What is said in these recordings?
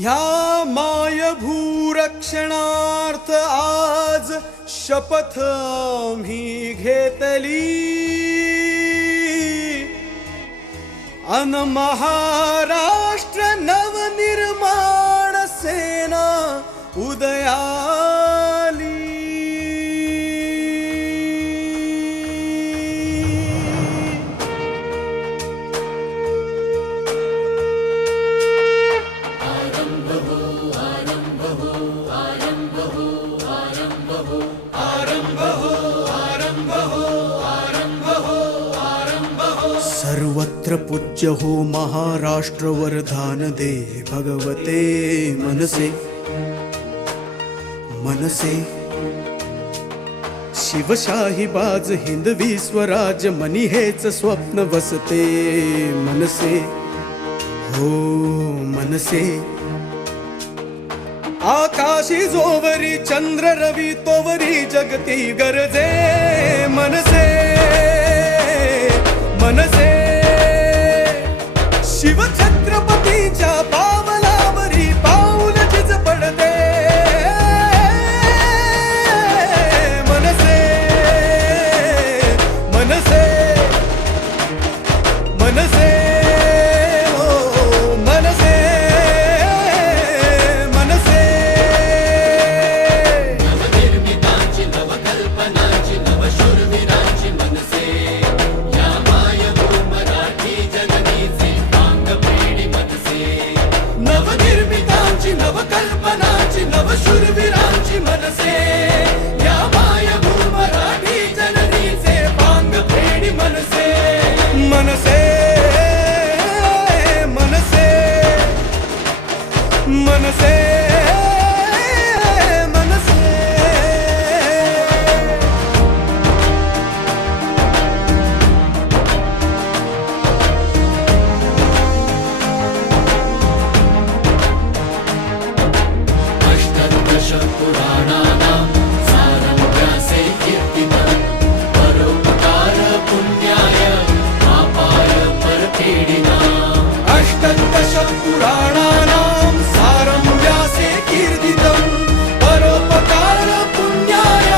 ह्या मायभूरक्षणार्थ आज शपथ मी घेतली अन महाराष्ट्र नवनिर्माण सेना उदयाली। सर्वत्र पूज्य हो महाराष्ट्र वरदान दे भगवते मनसे मनसे। शिवशाही बाज हिंदवी स्वराज मनी हेच स्वप्न वसते मनसे हो मनसे। आकाशी जोवरी चंद्र रवी तोवरी जगती गरजे मनसे मनसे। शिव छत्रपतीच्या पावलावरी पाऊल जिज पडते मनसे मनसे मनसे हो मनसे मनसे। नवनिर्मितांची नवकल्पनांची नवशूरवीरांची मनसे या मायभूम मराठी जननीचे पांग पेढी मनसे। नवनिर्मितांची नवकल्पनांची नवशूरवीरांची मनसे या मायभूम मराठी जननीचे पांग पेढी मनसे मनसे मनसे मनसे मनसे। अष्टादश पुराणानां सारं व्यासे कीर्तितं परोपकार पुण्याय पापाय परपीडिनाम्। अष्टादश पुराणानां सारं व्यासे कीर्तितं परोपकार पुण्याय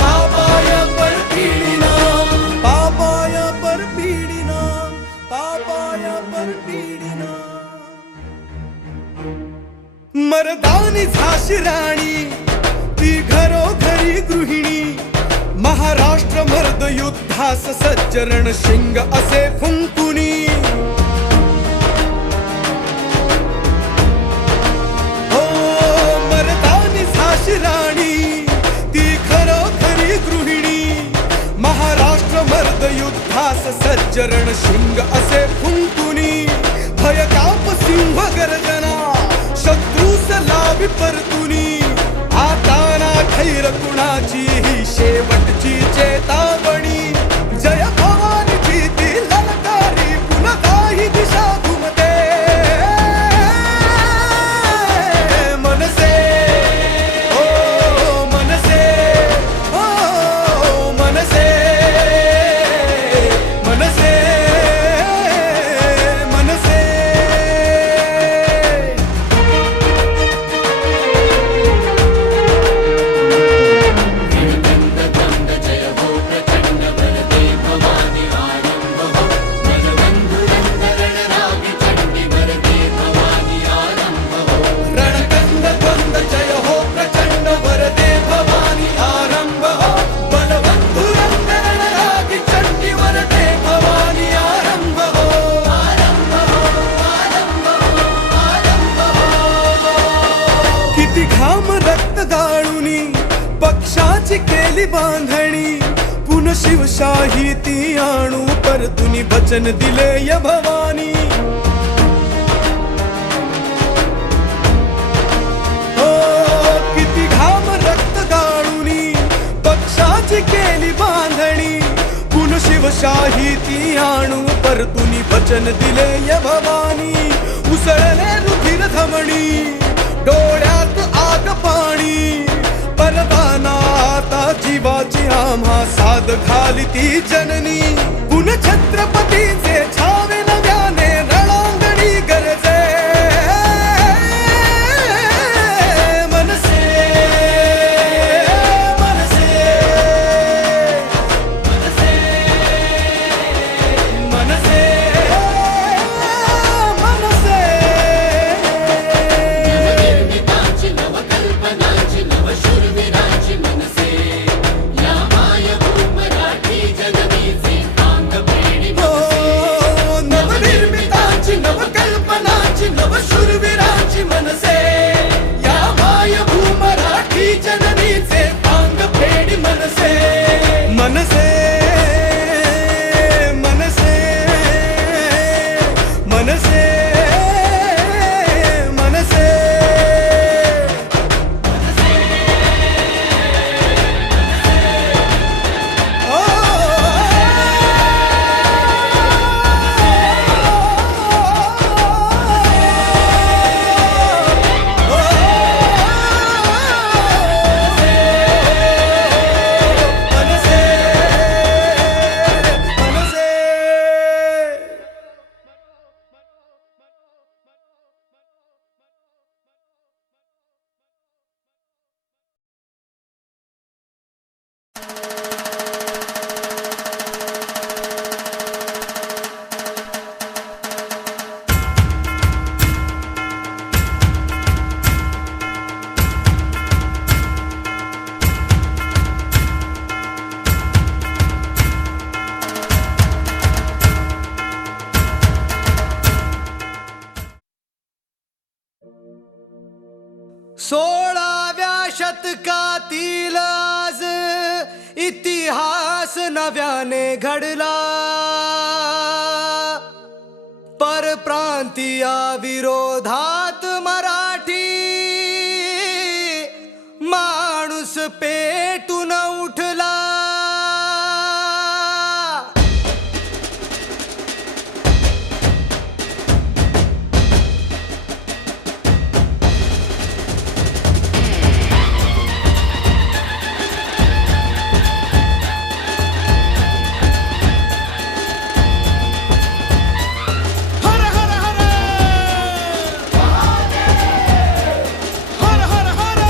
पापाय परपीडिनां पापाय परपीडिनां पापाय परपीडिनां। मर्दानी झाशी राणी ती घरोघरी गृहिणी महाराष्ट्र मर्द युद्धास सज्ज रणशिंग असे फुंकुनी। हो मर्दानी झाशी राणी ती घरोघरी गृहिणी महाराष्ट्र मर्द युद्धास सज्ज रणशिंग असे फुंकुनी। भयकाप सिंह गर्जना शत्रूस लावी परतुनी आता ना खैर कुणाची ही शेवटची चेतावणी। जय भवानीची ती ललकारी पुन्हा ही दिशा घुमते मनसे ओ मनसे ओ मनसे मनसे मनसे। दंड दंड जय हो प्रचंड वरदे भवानी आरंभ हो बलबंधु रणरागी चंडी वरदे भवानी आरंभ हो। रणकंद द्वंद जय हो प्रचंड वरदे भवानी आरंभ हो बलवंधु रणरागी चंडी वरदे भवानी आरंभ हो आरंभ हो आरंभ हो आरंभ हो। किती घाम रक्त गाळुनी पक्षाची केली बांधणी पुन्हा शिवशाही ती आणू परतुनी वचन दिले य भवानी। हो किती घाम रक्त गाळुनी पक्षाची केली बांधणी पुन्हा शिवशाही ती आणू परतुनी वचन दिले य भवानी। उसळले रुधिर धमणी डोळ्यात आग पाणी परवाना आता जीवाची आम्हा साध घाली ती जननी। पुन्हा छत्रपतीचे छावे नव्याने रणांगणी गरजे मनसे मनसे मनसे मनसे ओ मनसे मनसे सोळाव्या शतकातील आज इतिहास नव्याने घडला. परप्रांतीया विरोधात मराठी माणूस पेटून उठला. हर हर हर हर हर हर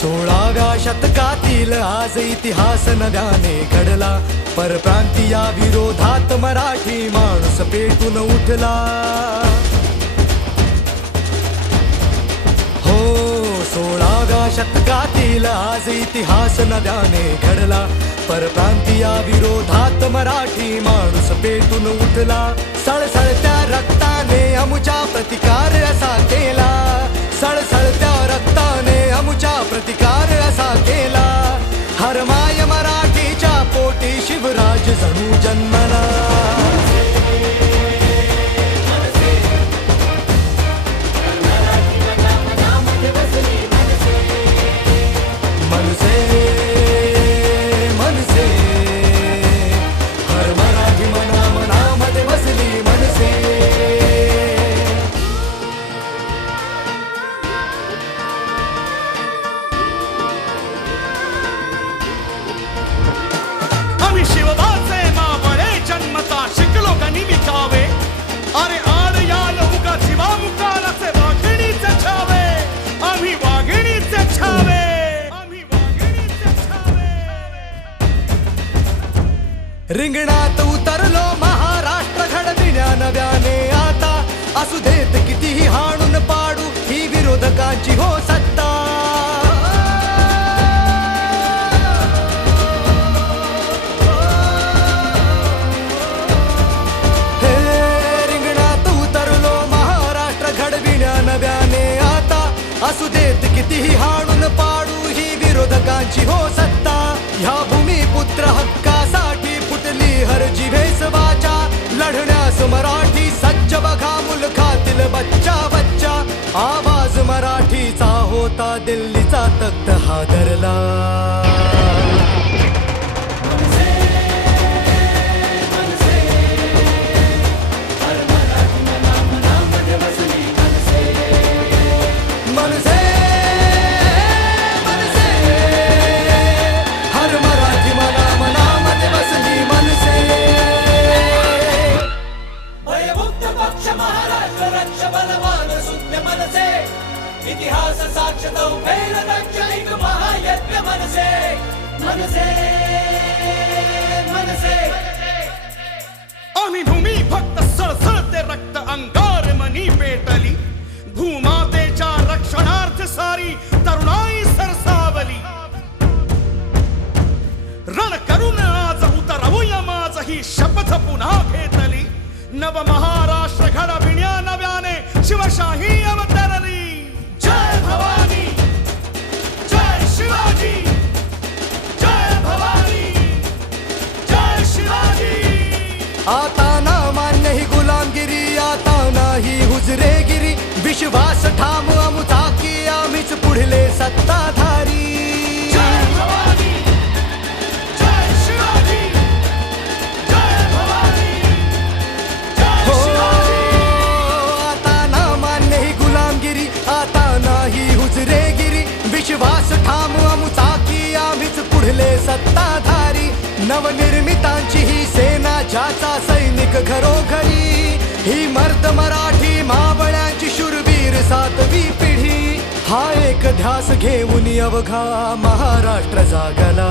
16व्या शतकातील आज इतिहास नव्याने घडला. परप्रांतीया विरोधात मराठी माणूस पेटून उठला. हो 16व्या शतकातील आज इतिहास नव्याने घडला. परप्रांतीया विरोधात मराठी माणूस पेटून उठला. सळसळत्या रक्ताने अमुच्या प्रतिकार असा केला. सळसळत्या रक्ताने अमुच्या प्रतिकार असा केला. हरमाय मराठीच्या पोटी शिवराज जणू जन्मला. मनसे मनसे हर मराठी मना मनामध्ये बसली मनसे. आम्ही शिवबाचे मावळे जन्मता शिकलो गनिमिकावे. अरे आड याल उगा जीवा मुकालाचे वाघिणीचे छावे. आम्ही वाघिणीचे छावे. आम्ही वाघिणीचे छावे. रिंगणात उतरलो महाराष्ट्र घडविण्या नव्याने आता. असू देत कितीही हाणून पाडू ही विरोधकांची हो सत्ता. हे रिंगणात उतरलो महाराष्ट्र घडविण्या नव्याने आता. असू देत कितीही हाणून पाडू ही विरोधकांची हो सत्ता. ह्या भूमिपुत्र हक्कासाठी फुटली हर जिभेस वाचा. लढण्यास मराठी सज्ज बघा मुलखातील बच्चा बच्चा. आवाज मराठीचा होता दिल्लीचा तख्त हादरला. मनसे मनसे हर मराठी मना मनामध्ये बसली मनसे. भयमुक्त पक्ष महाराष्ट्र रक्ष बलवान सुज्ञ मनसे. इतिहास साक्ष दौफेर रक्षणिक महायज्ञ मनसे. मनसे मनसे आम्ही भूमी फक्त सळसळते रक्त अंगार मनी पेटली. भूमातेच्या रक्षणार्थ सारी तरुणाई सरसावली. रण करून आज उतरवूया माझ ही शपथ पुन्हा घेतली. नव महाराष्ट्र घडविण्या नव्याने शिवशाही अवतरली. जय भवानी जय शिवाजी. आता ना मान्य ही गुलामगिरी, आता नाही हुजरेगिरी. विश्वास ठाम आमचा की आम्हीच पुढले सत्ताधारी. जय भवानी, जय शिवाजी, जय भवानी, जय हो, शिवाजी. आता ना मान्य ही गुलामगिरी, आता नाही हुजरेगिरी. विश्वास ठाम आमचा की आम्हीच पुढले सत्ताधारी. नवनिर्मितांची ही सेना, ज्याचा सैनिक घरोघरी. ही मर्द मराठी मावळ्यांची शूरवीर 7वी पिढी. हा एक ध्यास घेऊन अवघा महाराष्ट्र जागला.